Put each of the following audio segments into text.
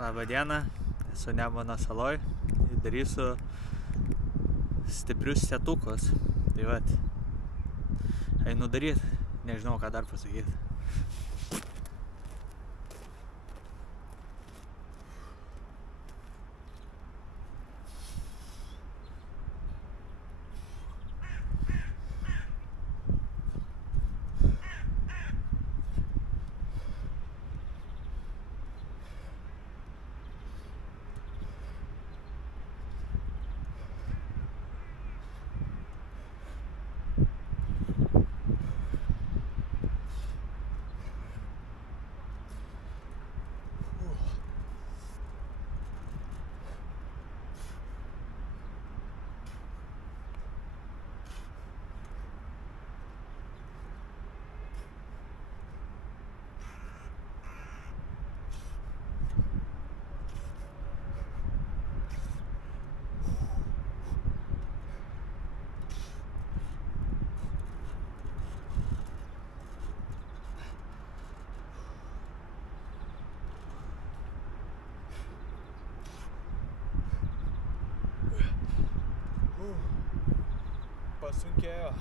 Labą dieną, esu Nemuno saloj ir darysiu stiprius setukus. Tai vat, einu daryt, nežinau ką dar pasakyti. Pasunkėjo.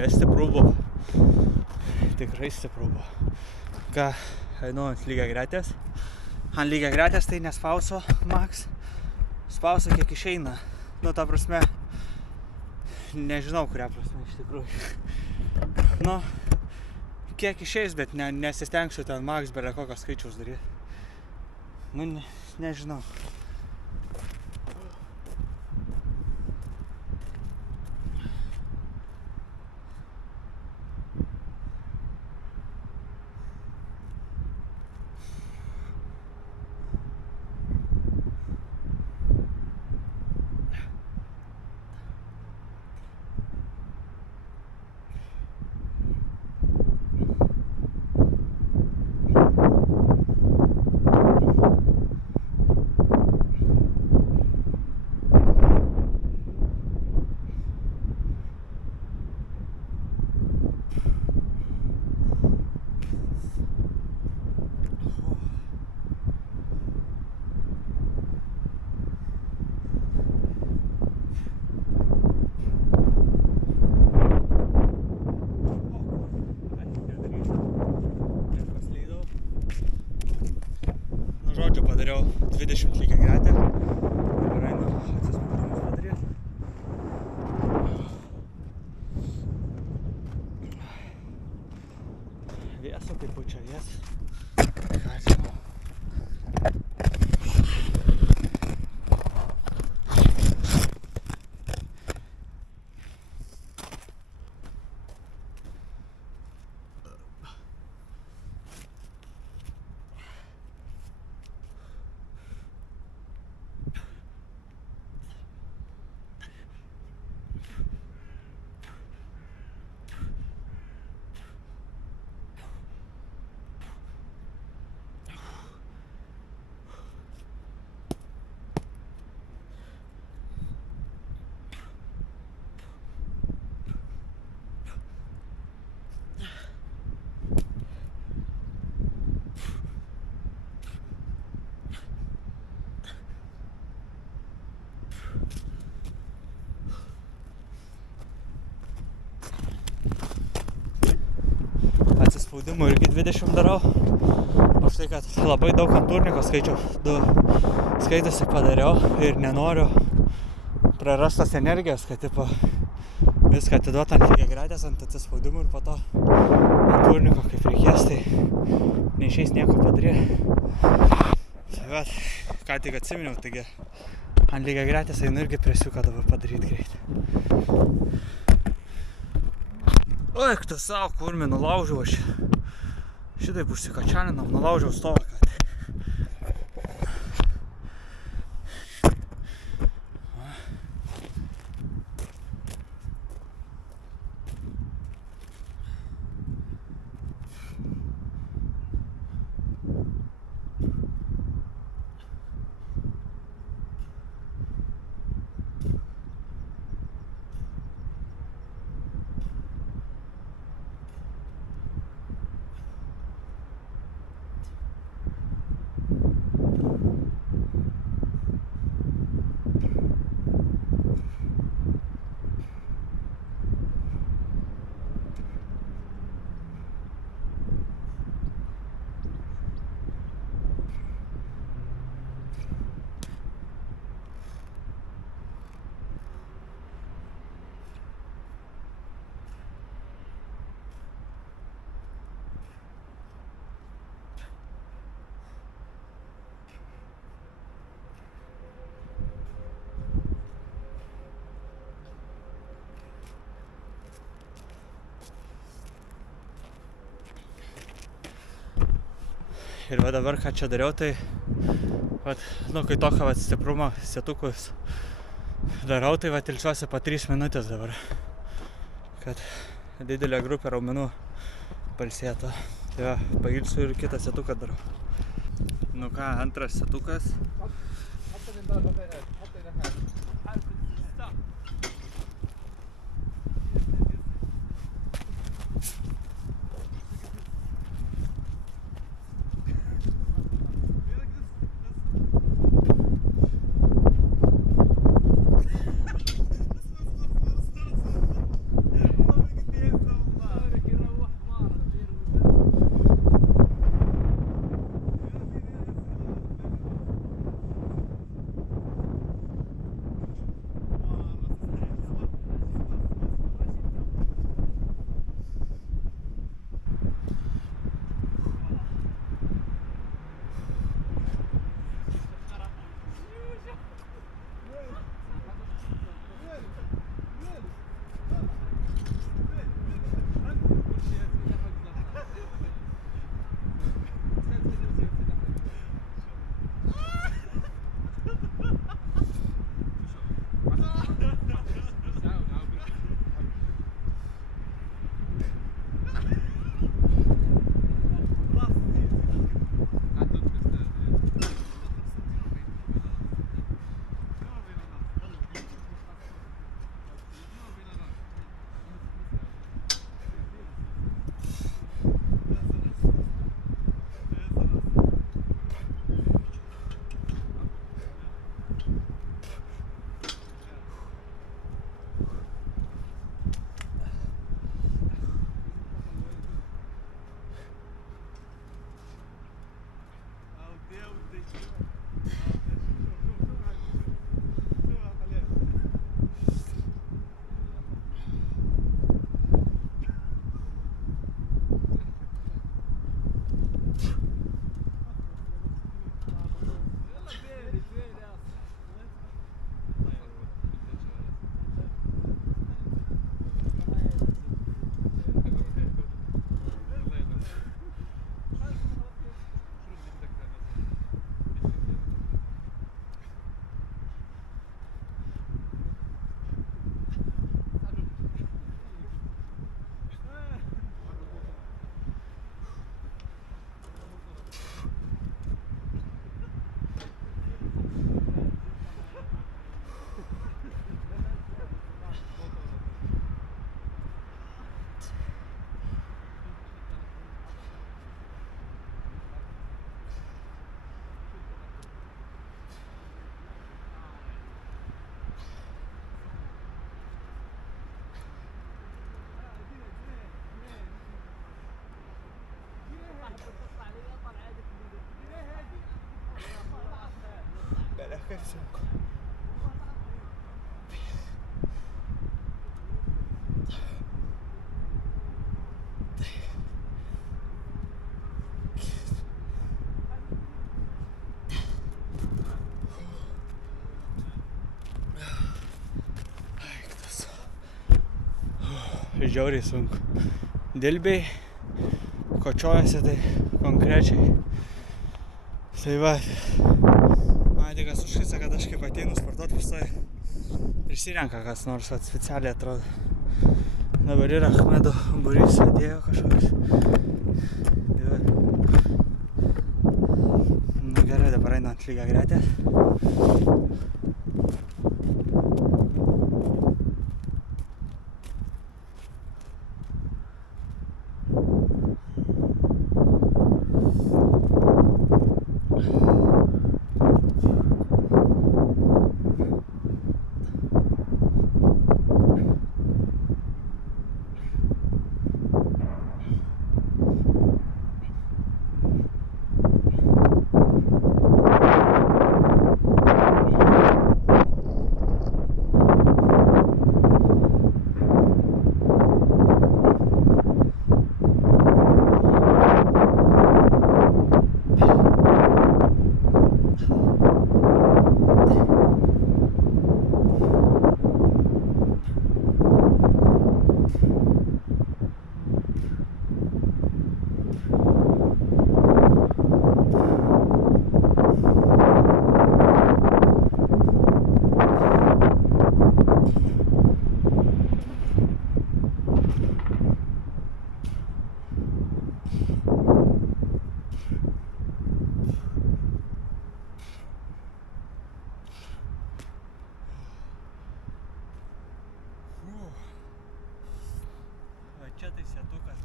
Čia stipru buvo. Tikrai stipru buvo. Ką, einu ant lygiagretės. Ant lygiagretės tai nespausiu max. Spausiu kiek išeina. Nu, ta prasme, nežinau kurią prasme iš tikrųjų. Nu, kiek išeis, bet nesistengsiu ten max bele kokio skaičiaus daryti. Nu, nežinau. 20 lygiagretę. Ir einu atsispaudimus padaryti. Vėsu, kaip pučia vės. Ką žinau. Atsispaudimų irgi 20 darau. Už tai, kad labai daug ant turniko skaičiau, 2 skaitosi padariau ir nenoriu prarastos energijos, kad tipo viską atiduot ant lygiagretės, ant atsispaudimų ir po to ant turniko kaip reikės, tai neišeis nieko padaryti. Tai vat, ką tik atsiminiau, taigi ant lygiagretės einu irgi presiuką dabar padaryti greit. Oi, tu savo kurmi, nulaužiau aš. Šitaip užsikačialinam, nulaužiau stovą, kad. Ir va dabar, ką čia dariau, tai vat, nu, kai tokio vat stiprumo setukus darau, tai vat ilsiuosi po 3 minutės dabar, kad didelė grupė raumenų pailsėtų. Tai va, pailsiu ir kitą setuką darau. Nu ką, antras setukas. sunku. Žiauriai sunku. Dilbiai, kočiojasi tai konkrečiai. Tai va, man tik kas užkisa, kad aš kaip ateinu sportuot visai prisirenka kas nors specialiai atrodo. Dabar yra Achmedo būrys, atėjo kažkoks. Tai va. Na gerai, dabar einu ant lygiagretės. Čia tai sėtukas.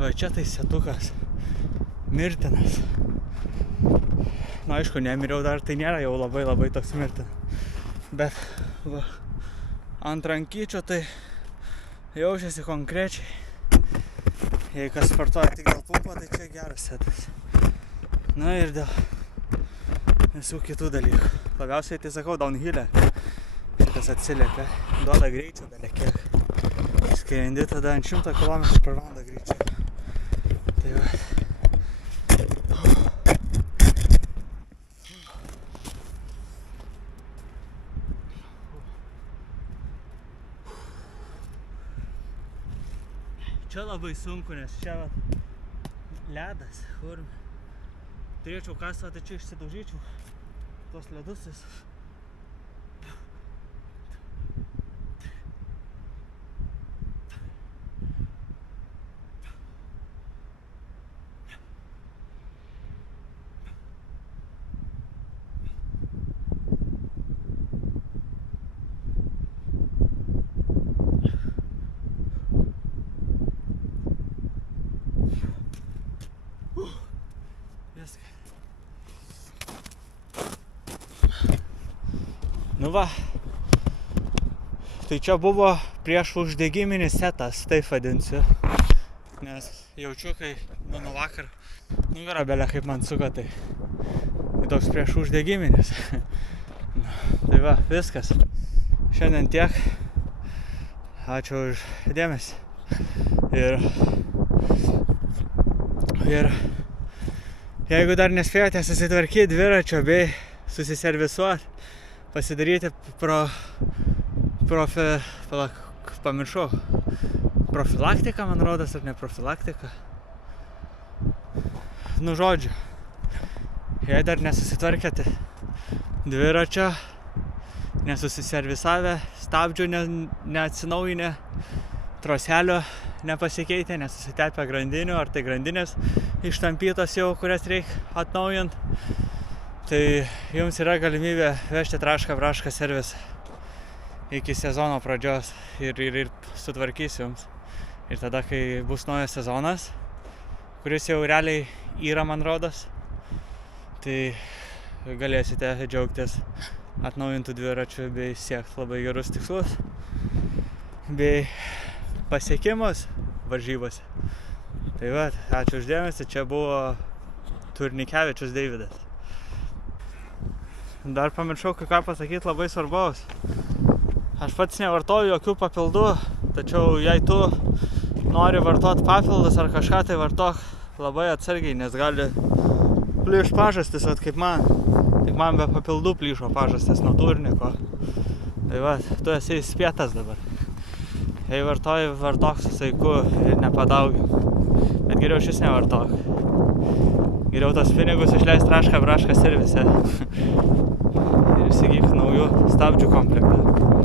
Va čia tai sėtukas. Mirtinas. Na, aišku, nemiriau dar, tai nėra jau labai toks mirtinas. Bet va, ant rankyčio tai jaučiasi konkrečiai. Jei kas sportuoja tik dėl pumpo, tai čia geras setas. Na ir dėl visų kitų dalykų. Labiausiai tai sakau, downhill'e. Šitas atsiliepia. Duoda greičio belekiek. Skriendi tada ant 100 km/h greičio. Tai va. Čia labai sunku, nes čia ledas, kur turėčiau kasą, tai čia išsidaužyčiau tuos ledus visus. Nu va, tai čia buvo prieš uždegiminis setas, taip vadinsiu, nes jaučiu, kai mano vakar nugarą belė kaip man suka, tai toks prieš uždegiminis. Tai va, viskas. Šiandien tiek. Ačiū už dėmesį. Ir jeigu dar nespėjote susitvarkyti dviračio bei susiservisuoti, pasidaryti pamiršau, profilaktiką, man rodos, ar ne profilaktiką. Nu, žodžiu, jei dar nesusitvarkėte dviračio, nesusiservisavę, stabdžių neatsinaujinę, troselio nepasikeitę, nesusitepę grandinių, ar tai grandinės ištampytos jau, kurias reikia atnaujinti, tai jums yra galimybė vežti trašką brašką servisą. iki sezono pradžios ir sutvarkysiu jums. Ir tada, kai bus naujas sezonas, kuris jau realiai yra, man rodos, tai galėsite džiaugtis atnaujintų dviračių bei siekti labai gerus tikslus bei pasiekimus varžybose. Tai va, ačiū uždėmesi, čia buvo Turnikevičius Deividas. Dar pamiršau ką pasakyti labai svarbaus. Aš pats nevartoju jokių papildų, tačiau jei tu nori vartot papildus ar kažką, tai vartok labai atsargiai, nes gali plyš pažastis, kaip man. Tik man be papildų plyšo pažastis nuo turniko. Tai va, tu esi įspėtas dabar. Jei vartoji, vartok su saiku ir nepadaugink. Bet geriau šis nevartok. Geriau tos pinigus išleist Raška servise. Ir įsigyk naujų stabdžių komplektą.